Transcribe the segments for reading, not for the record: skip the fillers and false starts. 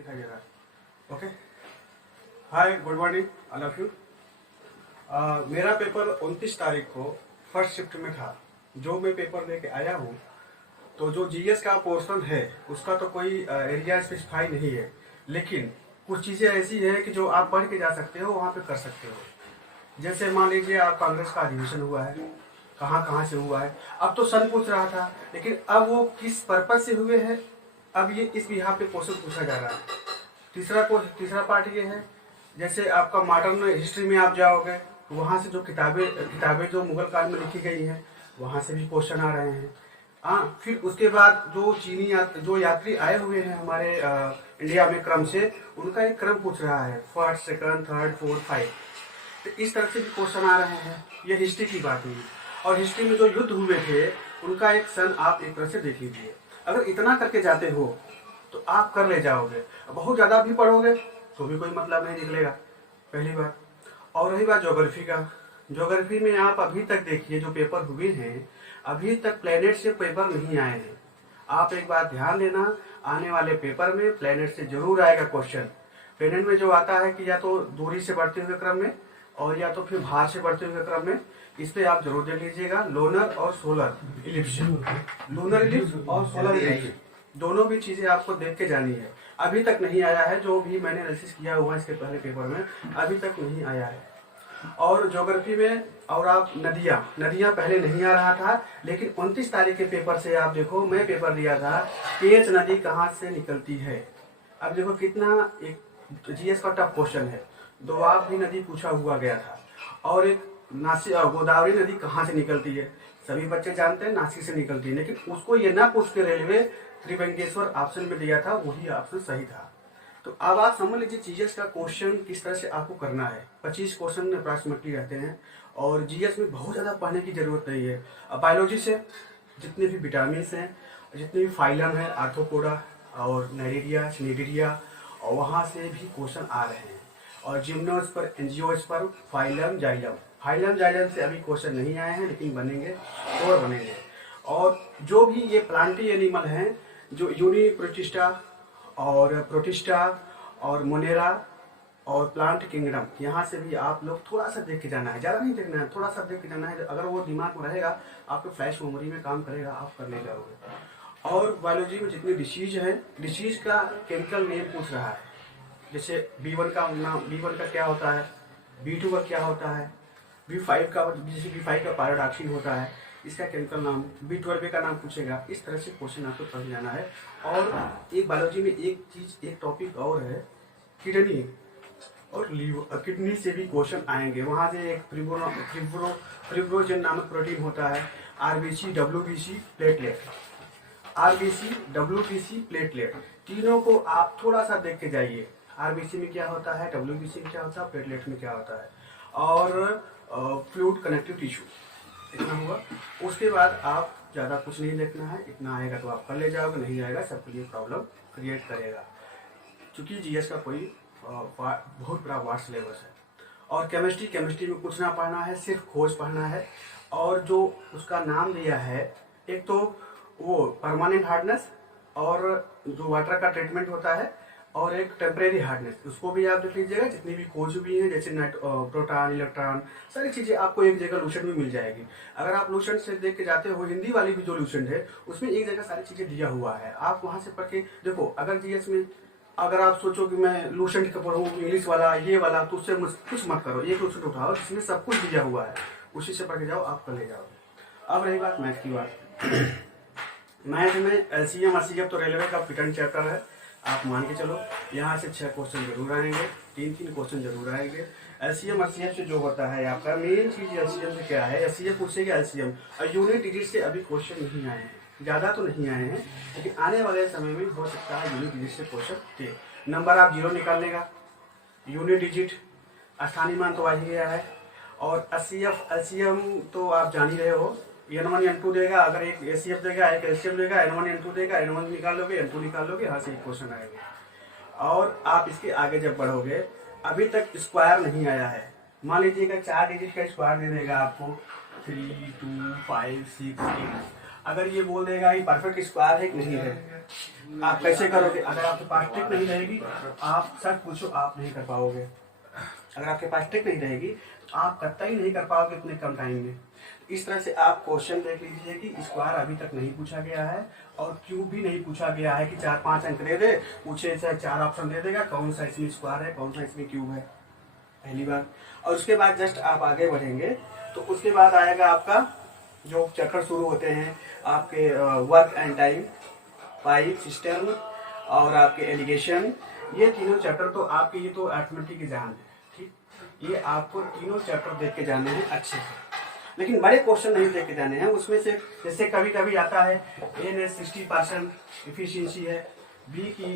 दिखाई दे रहा है। Okay, hi, good morning all of you. मेरा पेपर 29 तारीख को फर्स्ट शिफ्ट में था। जो मैं पेपर लेके आया हूँ, तो जो जीएस का पोर्शन है उसका तो कोई एरिया स्पेसिफाई नहीं है, लेकिन कुछ चीज़ें ऐसी है कि जो आप पढ़ के जा सकते हो, वहाँ पे कर सकते हो। जैसे मान लीजिए आप कांग्रेस का अधिवेशन हुआ है, कहाँ कहाँ से हुआ है। अब तो सन पूछ रहा था, लेकिन अब वो किस पर्पज से हुए हैं, अब ये इस बिहार पे क्वेश्चन पूछा जा रहा है। तीसरा पार्ट ये है, जैसे आपका मॉडर्न हिस्ट्री में आप जाओगे, वहाँ से जो किताबें जो मुगल काल में लिखी गई हैं, वहाँ से भी क्वेश्चन आ रहे हैं। हाँ, फिर उसके बाद जो जो यात्री आए हुए हैं हमारे इंडिया में क्रम से, उनका एक क्रम पूछ रहा है, first, second, third, fourth, five. तो इस तरह से भी क्वेश्चन आ रहे हैं। ये हिस्ट्री की बात हुई। और हिस्ट्री में जो युद्ध हुए थे, उनका एक सन आप एक तरह से देख लीजिए। अगर इतना करके जाते हो तो आप कर ले जाओगे। बहुत ज़्यादा भी पढ़ोगे तो भी कोई मतलब नहीं निकलेगा, पहली बात। और रही बात ज्योग्राफी का, ज्योग्राफी में आप अभी तक देखिए जो पेपर हुए हैं, अभी तक प्लेनेट से पेपर नहीं आए हैं। आप एक बात ध्यान देना, आने वाले पेपर में प्लेनेट से जरूर आएगा क्वेश्चन। प्लेनेट में जो आता है कि या तो दूरी से बढ़ते हुए क्रम में, और या तो फिर भार से बढ़ते हुए क्रम में। इस पे आप जरूर देख लीजिएगा, लोनर और सोलर इलिप्स, लूनर इलिप्स और सोलर इलिप्स, दोनों भी चीजें आपको देख के जानी है। अभी तक नहीं आया है, जो भी मैंने एनालिसिस किया हुआ है इसके पहले पेपर में, अभी तक नहीं आया है। और ज्योग्राफी में, और आप नदियां पहले नहीं आ रहा था, लेकिन 29 तारीख के पेपर से आप देखो, मैं पेपर दिया था, पेच नदी कहाँ से निकलती है। अब देखो कितना एक जीएस का टफ क्वेश्चन है। दोआब भी नदी पूछा हुआ गया था, और एक गोदावरी नदी कहाँ से निकलती है, सभी बच्चे जानते हैं नासिक से निकलती है, लेकिन उसको ये ना पूछ के रेलवे त्रिवेंकेश्वर ऑप्शन में दिया था, वही ऑप्शन सही था। तो अब आप समझ लीजिए जीएस का क्वेश्चन किस तरह से आपको करना है। 25 क्वेश्चन अप्रॉक्सिमेटली रहते हैं, और जीएस में बहुत ज़्यादा पढ़ने की जरूरत नहीं है। अब बायोलॉजी से जितने भी विटामिन हैं, जितने भी फाइलम है, आर्थ्रोपोडा और नेरिडिया, सिनेरिडिया, और वहाँ से भी क्वेश्चन आ रहे हैं। और जिम्नोस्पर्म, एंजियोस्पर्म, फाइलम जाइलम से अभी क्वेश्चन नहीं आए हैं, लेकिन बनेंगे और बनेंगे। और जो भी ये प्लांटी एनिमल हैं, जो यूनिप्रोटिस्टा और प्रोटिस्टा और मोनेरा और प्लांट किंगडम, यहाँ से भी आप लोग थोड़ा सा देख के जाना है, ज़्यादा नहीं देखना है, थोड़ा सा देख के जाना है। अगर वो दिमाग में रहेगा, आपके फ्लैश मेमोरी में काम करेगा, आप कर ले जाओगे। और बायोलॉजी में जितनी डिसीज है, डिसीज का केमिकल नेम पूछ रहा है। जैसे B1 का नाम, B1 का क्या होता है, B2 का क्या होता है, B5 का, जैसे B5 का पैराडॉक्सिन होता है, इसका केमिकल नाम, B12 का नाम पूछेगा। इस तरह से क्वेश्चन आपको पढ़ जाना है। और एक बायोलॉजी में एक चीज, एक टॉपिक और है, किडनी और लीवर। किडनी से भी क्वेश्चन आएंगे। वहाँ से एक फिब्रोजन नामक प्रोटीन होता है, RBC, WBC, platelet, RBC, WBC, platelet, तीनों को आप थोड़ा सा देख के जाइए। आरबीसी में क्या होता है, डब्ल्यूबीसी में क्या होता है, प्लेटलेट में क्या होता है, और फ्लूइड कनेक्टिव टिश्यू, इतना हुआ। उसके बाद आप ज़्यादा कुछ नहीं देखना है, इतना आएगा तो आप कर ले जाओगे, नहीं आएगा सबके लिए प्रॉब्लम क्रिएट करेगा। क्योंकि जीएस का कोई बहुत बड़ा वास्ट सिलेबस है। और केमिस्ट्री में कुछ ना पढ़ना है, सिर्फ खोज पढ़ना है। और जो उसका नाम दिया है, एक तो वो परमानेंट हार्डनेस, और जो वाटर का ट्रीटमेंट होता है, और एक टेम्परेरी हार्डनेस, उसको भी आप देख लीजिएगा। जितनी भी खोज भी हैं, जैसे प्रोटॉन, इलेक्ट्रॉन, सारी चीज़ें आपको एक जगह लूसेंट में मिल जाएगी। अगर आप लूसेंट से देख के जाते हो, हिंदी वाली भी जो लूसेंट है, उसमें एक जगह सारी चीज़ें दिया हुआ है। आप वहाँ से पढ़ के देखो। अगर जीएस में अगर आप सोचो कि मैं लूसेंट का पढ़ूँ, इंग्लिश वाला, ये वाला, तो उससे कुछ मत करो। एक लूसेंट उठाओ जिसमें सब कुछ दिया हुआ है, उसी से पढ़ के जाओ, आप कर ले जाओ। अब रही बात मैथ की बात। मैथ में एलसीएम, आरसीएफ तो रेलवे का पिटन चैप्टर है, आप मान के चलो। यहाँ से 6 क्वेश्चन जरूर आएंगे, 3 क्वेश्चन जरूर आएंगे। एलसीएम आरसीएफ से जो होता है आपका मेन चीज, एलसीएम से क्या है, एलसीएम पूछेगा एलसीएम। और यूनिट डिजिट से अभी क्वेश्चन नहीं आए हैं, ज़्यादा तो नहीं आए हैं, लेकिन आने वाले समय में हो सकता है यूनिट डिजिट से क्वेश्चन थे। नंबर आप 0 निकाल लेगा, यूनिट डिजिट, स्थानीय मान तो आ ही गया है। और एलसीएम तो आप जान ही रहे हो, N1 N2 देगा, अगर एक एसीएफ देगा, एक एलसीएम देगा, N1 N2 देगा, N1 निकाल लोगे, N2 निकाल लोगे, यहाँ से एक क्वेश्चन आएगा। और आप इसके आगे जब बढ़ोगे, अभी तक स्क्वायर नहीं आया है। मान लीजिएगा 4 डिजिट का स्क्वायर दे देगा आपको, 3, 2, 5, 6, 8। अगर ये बोल देगा कि परफेक्ट स्क्वायर है कि नहीं है, आप कैसे करोगे? अगर आपके पास ट्रिक नहीं रहेगी, आप सच पूछो आप नहीं कर पाओगे। अगर आपके पास ट्रिक नहीं रहेगी आप कतई नहीं कर पाओगे इतने कम टाइम में। इस तरह से आप क्वेश्चन देख लीजिए कि स्क्वायर अभी तक नहीं पूछा गया है और क्यूब भी नहीं पूछा गया है कि 4-5 अंक दे दे, पूछे से 4 ऑप्शन दे देगा कौन सा इसमें स्क्वायर है कौन सा इसमें क्यूब है, पहली बात। और उसके बाद जस्ट आप आगे बढ़ेंगे तो उसके बाद आएगा आपका जो चैप्टर शुरू होते हैं आपके work and time, pipe system और आपके एलिगेशन। ये तीनों चैप्टर तो आपके ये तो अर्थमेटिक की जान है, ठीक। ये आपको तीनों चैप्टर देख के जाने हैं अच्छे से, लेकिन बड़े क्वेश्चन नहीं देख के जाने हैं। उसमें से जैसे कभी कभी आता है ए ने 60% इफिशियंसी है, बी की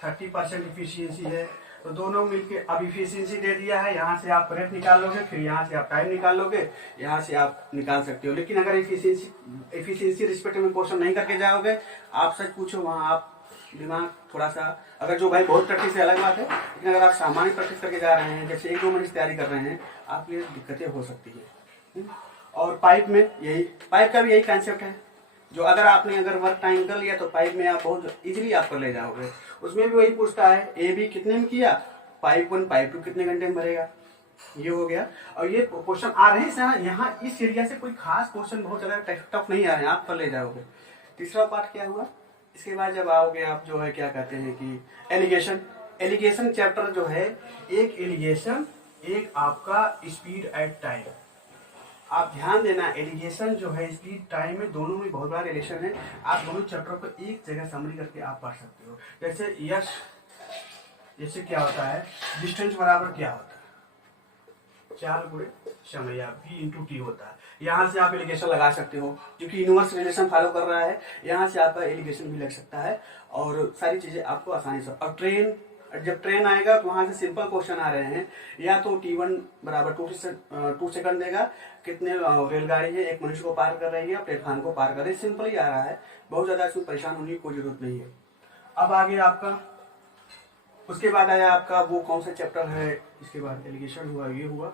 30% इफिशियंसी है, तो दोनों मिलके अब इफिशियंसी दे दिया है, यहाँ से आप रेट निकाल लोगे, फिर यहाँ से आप टाइम निकाल लोगे, यहाँ से आप निकाल सकते हो। लेकिन अगर इफिशियंसी रिस्पेक्ट में क्वेश्चन नहीं करके जाओगे, आप सच पूछो वहाँ आप दिमाग थोड़ा सा, अगर जो भाई बहुत प्रैक्टिस है अलग बात है, लेकिन अगर आप सामान्य प्रैक्टिस करके जा रहे हैं, जैसे 1-2 मिनट तैयारी कर रहे हैं, आपके लिए दिक्कतें हो सकती है। और पाइप में यही, पाइप का भी यही कॉन्सेप्ट है, जो अगर वर्क टाइम कर लिया तो पाइप में आप बहुत इजीली आप कर ले जाओगे। उसमें भी वही पूछता है ए बी कितने में किया, पाइप 1 पाइप 2 कितने घंटे में भरेगा, ये हो गया। और ये क्वेश्चन आ रहे हैं यहाँ इस एरिया से कोई खास क्वेश्चन बहुत ज्यादा टफ नहीं आ रहे हैं, आप कर ले जाओगे। तीसरा पार्ट क्या हुआ, इसके बाद जब आओगे आप जो है क्या कहते हैं कि एलिगेशन चैप्टर जो है, एक एलिगेशन एक आपका स्पीड एट टाइम। आप ध्यान देना, एलिगेशन जो है स्पीड टाइम में दोनों में बहुत बड़ा रिलेशन है। आप दोनों चैप्टर को एक जगह समरी करके आप पढ़ सकते हो। जैसे क्या होता है, डिस्टेंस बराबर क्या होता है, 4 गुणे समय या V/T होता है। यहाँ से आप एलिगेशन लगा सकते हो, क्योंकि यूनिवर्स रिलेशन फॉलो कर रहा है, यहाँ से आपका एलिगेशन भी लग सकता है और सारी चीजें आपको आसानी से। और जब ट्रेन आएगा तो वहां से सिंपल क्वेश्चन आ रहे हैं, या तो T1 बराबर 2 सेकंड देगा, कितने रेलगाड़ी है एक मनुष्य को पार कर रही है, प्लेटफॉर्म को पार कर रही है, सिंपल ही आ रहा है, बहुत ज्यादा इसमें परेशान होने की कोई जरूरत नहीं है। अब आगे आपका उसके बाद आया आपका वो कौन सा चैप्टर है, इसके बाद एलिगेशन हुआ, ये हुआ,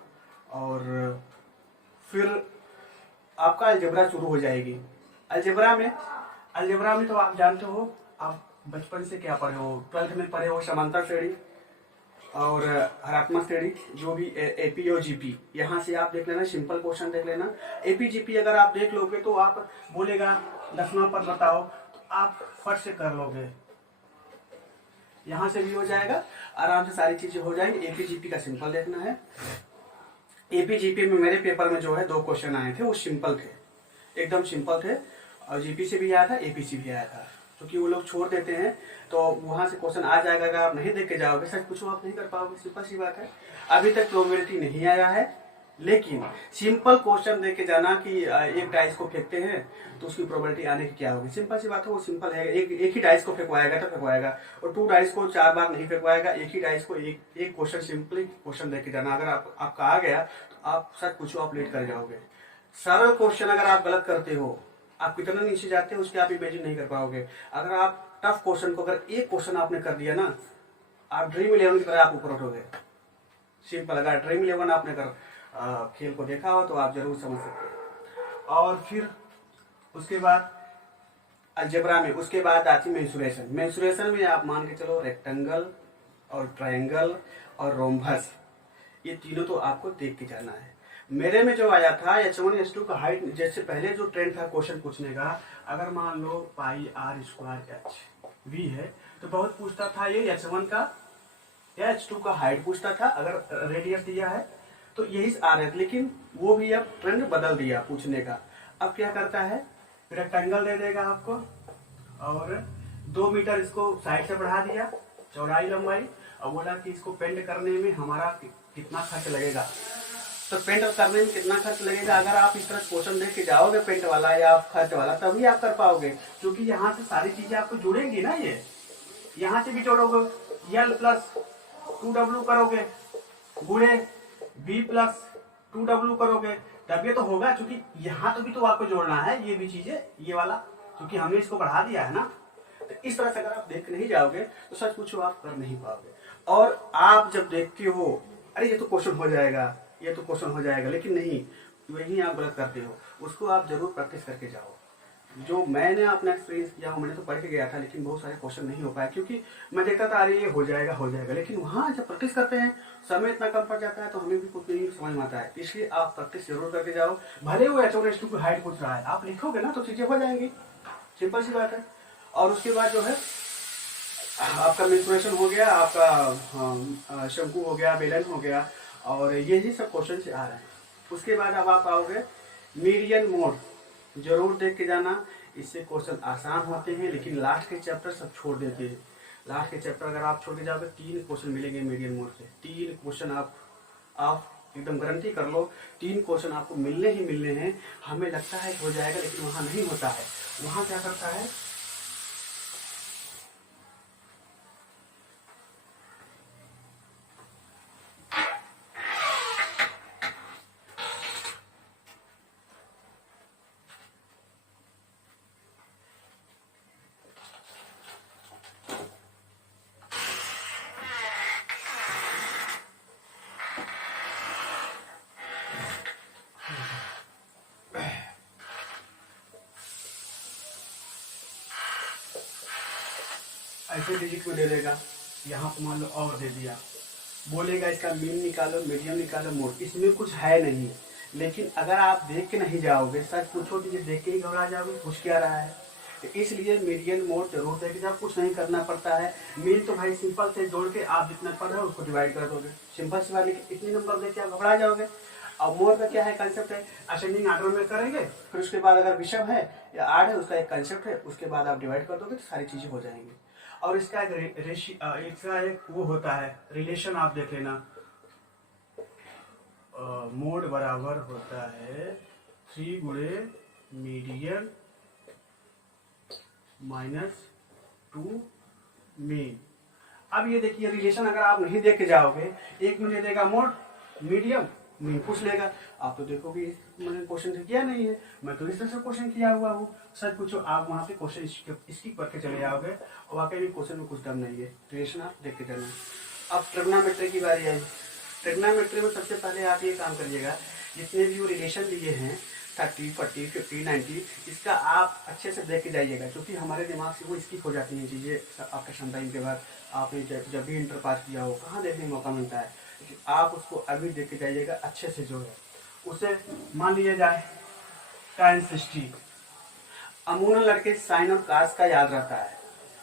और फिर आपका अलजेब्रा शुरू हो जाएगी। अलजेब्रा में तो आप जानते हो, आप बचपन से क्या पढ़े हो, 12th में पढ़े हो समांतर श्रेणी और हरात्मक श्रेणी, जो भी एपी और जीपी, यहाँ से आप देख लेना, सिंपल क्वेश्चन देख लेना। एपी जीपी अगर आप देख लोगे तो आप बोलेगा 10वां पद बताओ, तो आप फट से कर लोगे, यहाँ से भी हो जाएगा, आराम से सारी चीजें हो जाएंगी। एपी जीपी का सिंपल देखना है। एपी जीपी में मेरे पेपर में जो है 2 क्वेश्चन आए थे, वो सिंपल थे, एकदम सिंपल थे, और जीपी से भी आया था, एपी से भी आया था, क्योंकि वो लोग छोड़ देते हैं तो वहां से क्वेश्चन आ जाएगा। अगर आप नहीं देख के जाओगे, सच पूछो आप नहीं कर पाओगे, सिंपल सी बात है। अभी तक प्रोबेबिलिटी नहीं आया है, लेकिन सिंपल क्वेश्चन देख के जाना कि एक डाइस को फेंकते हैं तो उसकी प्रोबेबिलिटी आने की क्या होगी, सिंपल सी बात है, वो सिंपल है। एक ही डाइस को फेंकवाएगा तो फेंकवाएगा, और 2 डाइस को 4 बार नहीं फेंकवाएगा, एक ही डाइस को एक क्वेश्चन सिंपली क्वेश्चन देख के जाना। अगर आपका आ गया तो आप सच पूछो आप लेट कर जाओगे। सरल क्वेश्चन अगर आप गलत करते हो, आप कितना नीचे जाते हो उसके आप इमेजिन नहीं कर पाओगे। अगर आप टफ क्वेश्चन को, अगर एक क्वेश्चन आपने कर दिया ना, आप ड्रीम 11 की तरह आप ऊपर उठोगे, सिंपल। अगर ड्रीम 11 आपने खेल को देखा हो तो आप जरूर समझ सकते हो। और फिर उसके बाद अलजेब्रा में उसके बाद आती मेंसुरेशन। मेंसुरेशन में आप मान के चलो रेक्टेंगल और ट्रायंगल और रोम्बस, ये तीनों तो आपको देख के जाना है। मेरे में जो आया था H1 H2 का हाइट, जैसे पहले जो ट्रेंड था क्वेश्चन पूछने का, अगर मान लो पाई r स्क्वायर h v है तो बहुत पूछता था ये H1 का या H2 का हाइट पूछता था, अगर रेडियस दिया है तो यही आ रहे थे। लेकिन वो भी अब ट्रेंड बदल दिया पूछने का। अब क्या करता है, रेक्टेंगल दे देगा आपको और 2 मीटर इसको साइड से बढ़ा दिया, चौड़ाई लंबाई, और बोला कि इसको पेंट करने में हमारा कितना खर्च लगेगा। तो पेंट करने में कितना खर्च लगेगा, अगर आप इस तरह क्वेश्चन देख के जाओगे पेंट वाला या खर्च वाला, तभी आप कर पाओगे, क्योंकि यहाँ से सारी चीजें आपको जुड़ेंगी ना। ये यहाँ से भी जोड़ोगे, L + 2W करोगे, गुणे B + 2W करोगे, तब ये तो होगा, क्योंकि यहाँ तो भी तो आपको जोड़ना है ये भी चीजें, ये वाला, क्योंकि हमने इसको बढ़ा दिया है ना। तो इस तरह से अगर आप देख नहीं जाओगे तो सच पूछो आप कर नहीं पाओगे। और आप जब देखते हो अरे ये तो क्वेश्चन हो जाएगा, ये तो क्वेश्चन हो जाएगा, लेकिन नहीं, वही आप गलत करते हो। उसको आप जरूर प्रैक्टिस करके जाओ। जो मैंने अपना एक्सपीरियंस किया हूँ, मैंने तो पढ़ के गया था लेकिन बहुत सारे क्वेश्चन नहीं हो पाए, क्योंकि मैं देखता था अरे ये हो जाएगा, लेकिन वहाँ जब प्रैक्टिस करते हैं समय इतना कम पड़ जाता है तो हमें भी कुछ नहीं समझ में आता है। इसलिए आप प्रैक्टिस जरूर करके जाओ। भले वो H1H2 की हाइट पूछ रहा है, आप लिखोगे ना तो चीज़ें हो जाएंगी, सिंपल सी बात है। और उसके बाद जो है आपका मेंस्ट्रुएशन हो गया, आपका शंकु हो गया, बेलन हो गया, और यही सब क्वेश्चन से आ रहे हैं। उसके बाद अब आप आओगे मीडियन मोड, जरूर देख के जाना, इससे क्वेश्चन आसान होते हैं लेकिन लास्ट के चैप्टर सब छोड़ देते हैं। लास्ट के चैप्टर अगर आप छोड़ के जाओगे 3 क्वेश्चन मिलेंगे मीडियन मोड से, 3 क्वेश्चन आप एकदम गारंटी कर लो, 3 क्वेश्चन आपको मिलने ही मिलने हैं। हमें लगता है हो जाएगा लेकिन वहाँ नहीं होता है। वहाँ क्या करता है, ऐसे डिजिट को दे देगा, यहाँ पर मान लो और दे दिया, बोलेगा इसका मीन निकालो, मीडियम निकालो, मोड। इसमें कुछ है नहीं, लेकिन अगर आप देख के नहीं जाओगे, सच पूछो तो ये देख के ही घबरा जाओगे, पूछ क्या रहा है। तो इसलिए मीडियन मोड जरूर देख के जाओ, कुछ नहीं करना पड़ता है। मीन तो भाई सिंपल से जोड़ के आप जितना पढ़ रहे हो उसको डिवाइड कर दोगे, सिंपल सी बात। लेकिन इतने नंबर देख के आप घबरा जाओगे। और मोड का क्या है कंसेप्ट है, असेंडिंग ऑर्डर में करेंगे, फिर उसके बाद अगर विषम है या आड है उसका एक कंसेप्ट है, उसके बाद आप डिवाइड कर दोगे तो सारी चीजें हो जाएंगी। और इसका एक वो होता है रिलेशन, आप देख लेना, मोड बराबर होता है 3 गुणे मीडियन -2 मीन। अब ये देखिए रिलेशन अगर आप नहीं देख के जाओगे, एक में दे देगा मोड, मीडियम, मीन पूछ लेगा। आप तो देखोगे मैंने क्वेश्चन किया नहीं है, मैं तो इस तरह से क्वेश्चन किया हुआ हूँ। सच पूछो आप वहाँ पे क्वेश्चन इसकी करके चले जाओगे और वाकई में क्वेश्चन में कुछ दम नहीं है। रिलेशन आप देख के जाना। अब ट्रिग्नोमेट्री की बारी आई। ट्रिग्नोमेट्री में सबसे पहले आप ये काम करिएगा, जितने भी वो रिलेशन दिए हैं 30, 40, 50, 90, इसका आप अच्छे से देख के जाइएगा, क्योंकि हमारे दिमाग से वो स्किप हो जाती हैं चीज़ें। आपका सम टाइम के बाद आपने जब भी इंटर पास किया हो, कहाँ देखने का मौका मिलता है, आप उसको अभी देख के जाइएगा अच्छे से। जो है उसे मान लिया जाए tan 60, अमूमन लड़के साइन और कास का याद रहता है,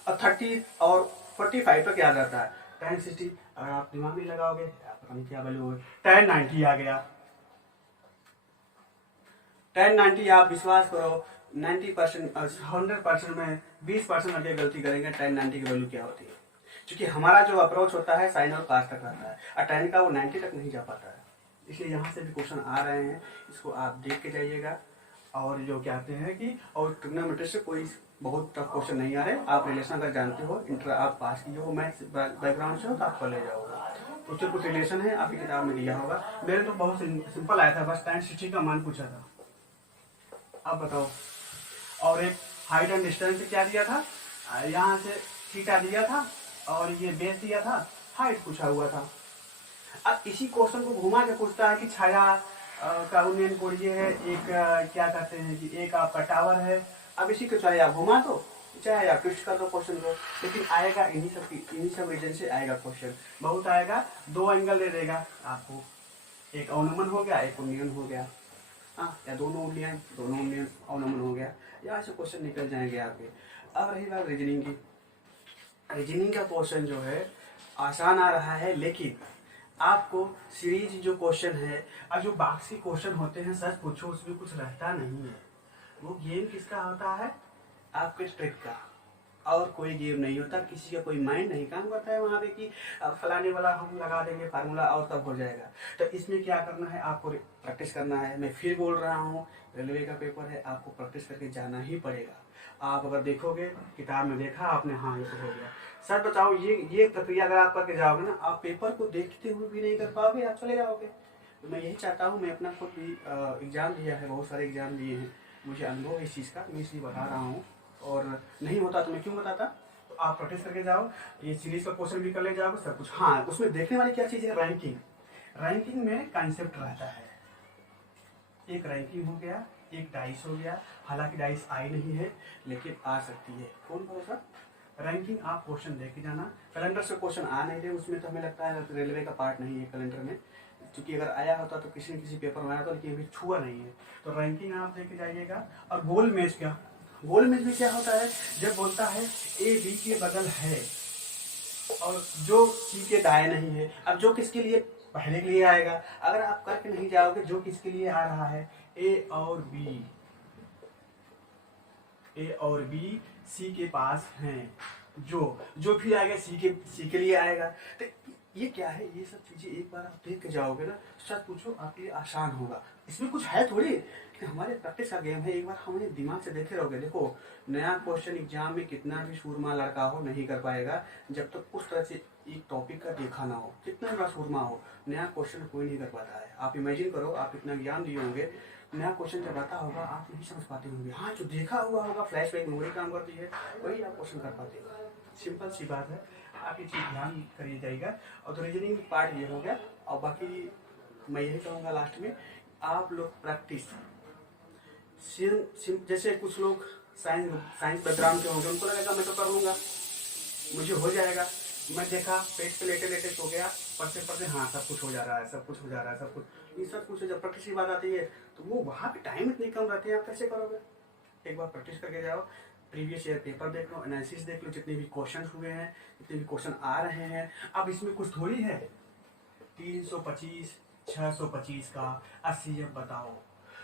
और 30 और 45 तक याद रहता है। tan 60 अगर आप दिमाग में लगाओगे पता नहीं क्या वैल्यू होगी, tan 90 आ गया। tan 90 आप विश्वास करो 90% 100% में 20% लड़के गलती करेंगे tan 90 की वैल्यू क्या होती है, क्योंकि हमारा जो अप्रोच होता है साइन और कास तक रहता है, और tan का वो 90 तक नहीं जा पाता है। इसलिए यहाँ से भी क्वेश्चन आ रहे हैं, इसको आप देख के जाइएगा। और जो कहते हैं कि और ट्रिग्नोमेट्री से कोई बहुत टफ क्वेश्चन नहीं आ रहे। आप रिलेशन अगर जानते हो, इंटर आप पास किए हो, मैथ्स बैकग्राउंड से हो तो आप कर ले जाओगे। उससे कुछ रिलेशन है आपकी किताब में दिया होगा, मेरे तो बहुत सिंपल आया था, बस tan 60 का मान पूछा था। अब बताओ, और एक हाइट एंड डिस्टेंस क्या दिया था, यहाँ से थीटा दिया था और ये बेस दिया था, हाइट पूछा हुआ था। अब इसी क्वेश्चन को घुमा के पूछता है कि छाया का उन्नयन कोण ये है, एक क्या कहते हैं कि एक आपका टावर है। अब इसी को चाहे आप घुमा दो, चाहे आप ट्विस्ट कर दो क्वेश्चन को, लेकिन आएगा इन्हीं सब रीजन से आएगा क्वेश्चन। बहुत आएगा, 2 एंगल दे देगा आपको, एक अवनमन हो गया, एक उन्नयन हो गया, हाँ, या दोनों उन्नयन अवनमन हो गया, यहाँ से क्वेश्चन निकल जाएंगे आपके। अब रही बात रीजनिंग की। रीजनिंग का क्वेश्चन जो है आसान आ रहा है, लेकिन आपको सीरीज जो क्वेश्चन है और जो बाकी क्वेश्चन होते हैं, सच पूछो उसमें कुछ रहता नहीं है। वो गेम किसका होता है, आपके ट्रिक का, और कोई गेम नहीं होता। किसी का कोई माइंड नहीं काम करता है वहाँ पे कि फलाने वाला हम लगा देंगे फार्मूला और तब हो जाएगा। तो इसमें क्या करना है, आपको प्रैक्टिस करना है। मैं फिर बोल रहा हूँ, रेलवे का पेपर है, आपको प्रैक्टिस करके जाना ही पड़ेगा। आप अगर देखोगे, किताब में देखा आपने, हाँ ये तो हो गया। सर बताओ, ये प्रक्रिया अगर आप करके जाओगे ना, आप पेपर को देखते हुए भी नहीं कर पाओगे, आप चले जाओगे। तो मैं यही चाहता हूँ, मैं अपना खुद भी एग्ज़ाम दिया है, बहुत सारे एग्ज़ाम दिए हैं, मुझे अनुभव है इस चीज़ का, मैं इसलिए बता रहा हूँ। और नहीं होता तो मैं क्यों बताता। तो आप प्रैक्टिस करके जाओ, ये सीरीज का क्वेश्चन भी कर ले जाओगे सब कुछ। हाँ, उसमें देखने वाली क्या चीज़ है, रैंकिंग। रैंकिंग में कंसेप्ट रहता है, एक रैंकिंग हो गया, एक डाइस हो गया, हालांकि डाइस आई नहीं है लेकिन आ सकती है, कौन भरोसा। रैंकिंग आप क्वेश्चन देखे जाना, कैलेंडर से क्वेश्चन आ नहीं रहे, उसमें तो हमें लगता है रेलवे का पार्ट नहीं है कैलेंडर में, क्योंकि अगर आया होता तो किसी न किसी पेपर में आया था, लेकिन अभी छुआ नहीं है। तो रैंकिंग आप देखे जाइएगा। और गोल मैच क्या, गोल मैच में क्या होता है, जब बोलता है ए बी के बगल है और जो सी के दाएं नहीं है, अब जो किसके लिए पहले के लिए आएगा, अगर आप करके नहीं जाओगे जो किसके लिए आ रहा है, ए और बी सी के पास हैं, जो फिर आएगा सी के लिए आएगा। तो ये क्या है, ये सब चीजें एक बार आप देख के जाओगे ना, सच पूछो आपके लिए आसान होगा। इसमें कुछ है थोड़ी कि हमारे प्रैक्टिस का गेम है, एक बार हमें दिमाग से देखे रहोगे। देखो नया क्वेश्चन एग्जाम में कितना भी सूरमा लड़का हो नहीं कर पाएगा जब तक उस तरह से एक टॉपिक का देखा ना हो, कितना बड़ा सूरमा हो, नया क्वेश्चन कोई नहीं कर पाता है। आप इमेजिन करो, आप इतना ज्ञान दिए होंगे, नया क्वेश्चन जब आता होगा आप नहीं समझ पाते होंगे, हाँ जो देखा हुआ होगा फ्लैशबैक मेमोरी काम करती है, वही आप क्वेश्चन कर पाते हो। सिंपल सी बात है, आप ये चीज़ ध्यान करिए जाएगा। और तो रीजनिंग पार्ट ये हो गया, और बाकी मैं यही कहूँगा लास्ट में, आप लोग प्रैक्टिस, जैसे कुछ लोग साइंस बैकग्राउंड के होंगे, उनको लगेगा मैं तो कर लूँगा, मुझे हो जाएगा। मैं देखा पेट पे लेटे लेटे सो गया, पढ़ते पढ़ते हाँ सब कुछ हो जा रहा है, सब कुछ हो जा रहा है, सब कुछ। ये सब कुछ जब प्रैक्टिस की बात आती है तो वो वहाँ पे टाइम इतनी कम रहती है, आप कैसे करोगे। एक बार प्रैक्टिस करके जाओ, प्रीवियस ईयर पेपर देख लो, एनालिसिस देख लो, जितने भी क्वेश्चन हुए हैं, जितने भी क्वेश्चन आ रहे हैं। अब इसमें कुछ थोड़ी है 325 625 का 80 अब बताओ,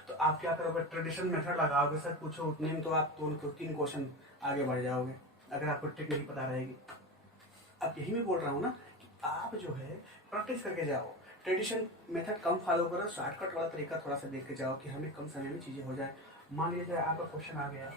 तो आप क्या करोगे, ट्रेडिशनल मेथड लगाओगे, सर पूछो उतने में तो आप 2-3 क्वेश्चन आगे बढ़ जाओगे, अगर आपको ट्रिक नहीं पता रहेगी। अब यही मैं बोल रहा हूँ ना कि आप जो है प्रैक्टिस करके जाओ, ट्रेडिशन मेथड कम फॉलो करो, शॉर्टकट वाला तरीका थोड़ा सा देख के जाओ कि हमें कम समय में चीज़ें हो जाए। मान लीजिए आपका क्वेश्चन आ गया